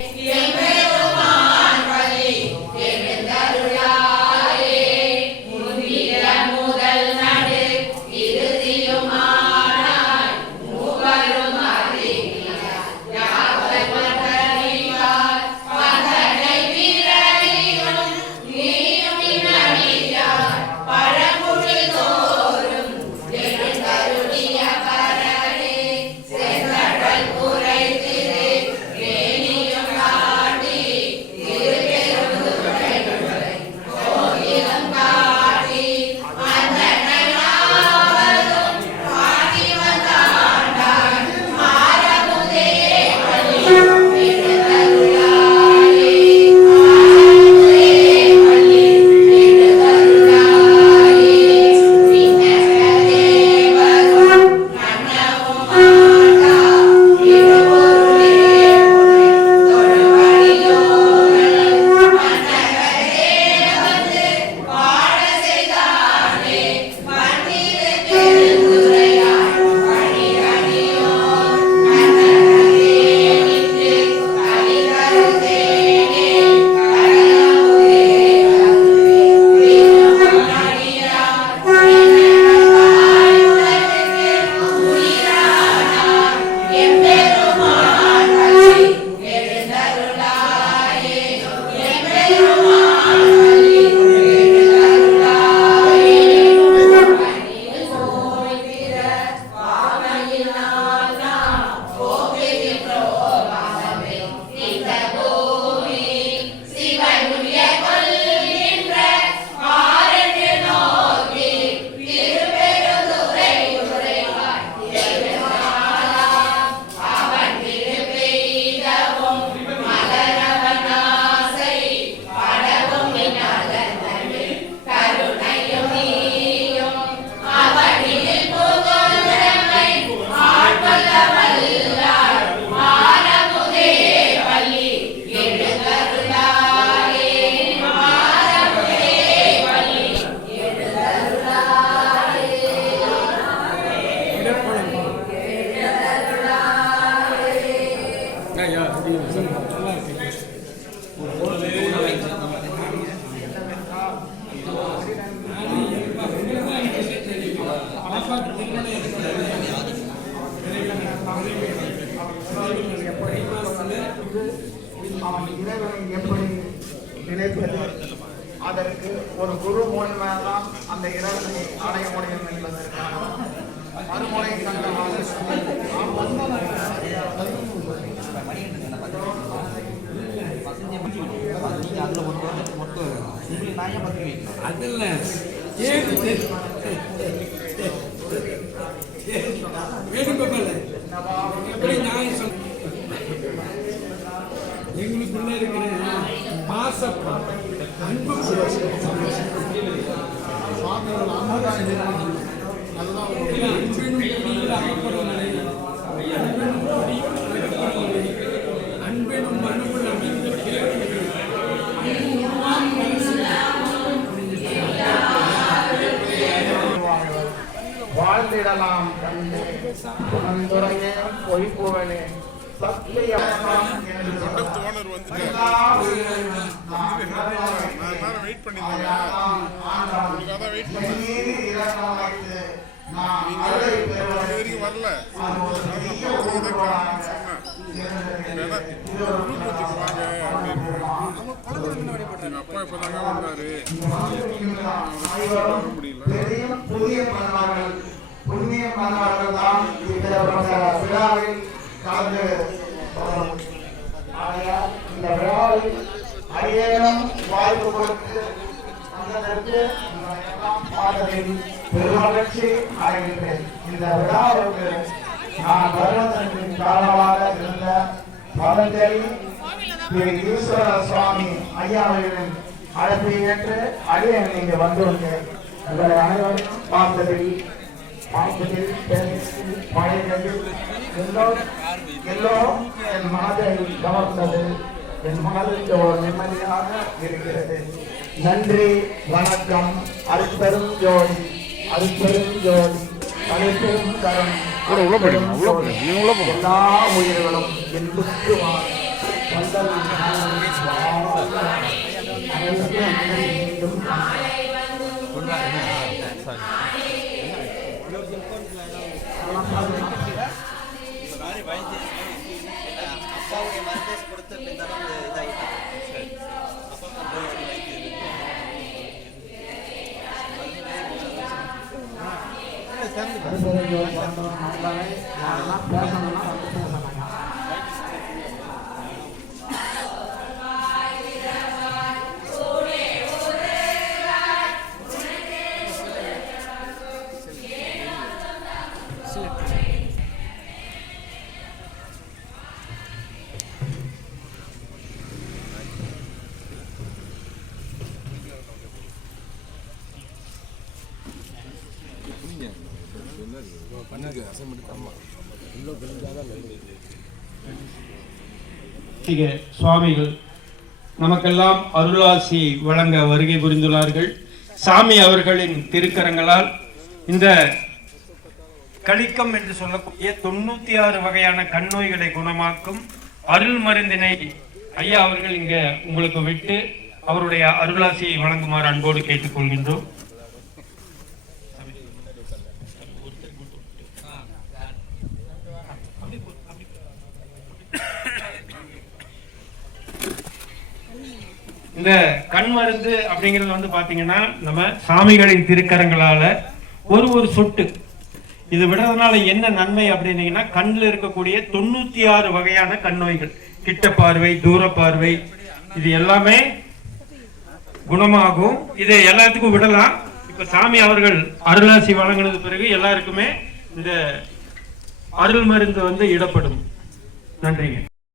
Yeah. அவன் இறைவனை எப்படி நினைப்பது அதற்கு ஒரு குரு மூலியமாக அந்த இறைவனை அடைய முடியும் என்பதற்கான மறுமுறை கண்ட நீங்க அதுல ஒரு வருடத்துக்கு மட்டும் வைக்கணும் அது ஏன் எங்களுக்குள்ள இருக்கிற பாசம் அன்பு அன்பினும் குடியில் அகப்படுவதை தான் ஊக்கமாக சொன்னேன் இருந்திருக்கிறது. வேணா இது ஒரு குழுப்பத்துக்கு வாங்க அப்படின்னு எங்க அப்பா இப்பதாங்க வந்தாரு வர முடியல பெரிய தான் இந்த விழாவில் கலந்து ஆகையால் இந்த விழாவில் அடியேனும் வாய்ப்பு கொடுத்து வந்ததற்கு உங்களை பெருமகிழ்ச்சி அடைகின்றேன் இந்த விழாவுக்கு நான் வருவதற்கு காரணமாக இருந்த பதஞ்சலி திரு ஈஸ்வர சுவாமி ஐயா அழைப்பை ஏற்று அடியேன் இங்கு வந்துள்ளேன் உங்களை அனைவரும் பார்த்ததில் பார்த்ததில் பேசியதில் பழையதில் எல்லோ எல்லோ என் மனதை கவர்ந்தது என் மனதிற்கு ஒரு நிம்மதியாக இருக்கிறது நன்றி வணக்கம் அருட்பெரும் ஜோதி அருட்பெரும் ஜோதி தனிப்பெரும் கரம். எல்லா உயிர்களும் என்புக்கு வாழும். அப்பாவுடைய மருந்தை கொடுத்து பின் தொடர்ந்து இதாகிட்டாங்க யாரெல்லாம் சுவாமிகள் நமக்கெல்லாம் அருளாசி வழங்க வருகை புரிந்துள்ளார்கள். சாமி அவர்களின் திருக்கரங்களால் இந்த கலிக்கம் என்று சொல்லக்கூடிய தொண்ணூத்தி ஆறு வகையான கண்ணோய்களை குணமாக்கும் அருள் மருந்தினை ஐயா அவர்கள் இங்க உங்களுக்கு விட்டு அவருடைய அருளாசியை வழங்குமாறு அன்போடு கேட்டுக்கொள்கின்றோம். இந்த கண் மருந்து அப்படிங்கிறது வந்து பாத்தீங்கன்னா நம்ம சாமிகளின் திருக்கரங்களால ஒரு ஒரு சொட்டு இது விடுறதுனால என்ன நன்மை அப்படின்னீங்கன்னா கண்ணில் இருக்கக்கூடிய தொண்ணூத்தி ஆறு வகையான கண் நோய்கள். கிட்ட பார்வை தூர பார்வை இது எல்லாமே குணமாகும். இதை எல்லாத்துக்கும் விடலாம். இப்ப சாமி அவர்கள் அருளாசி வழங்கினது பிறகு எல்லாருக்குமே இந்த அருள் மருந்து வந்து இடப்படும். நன்றிங்க.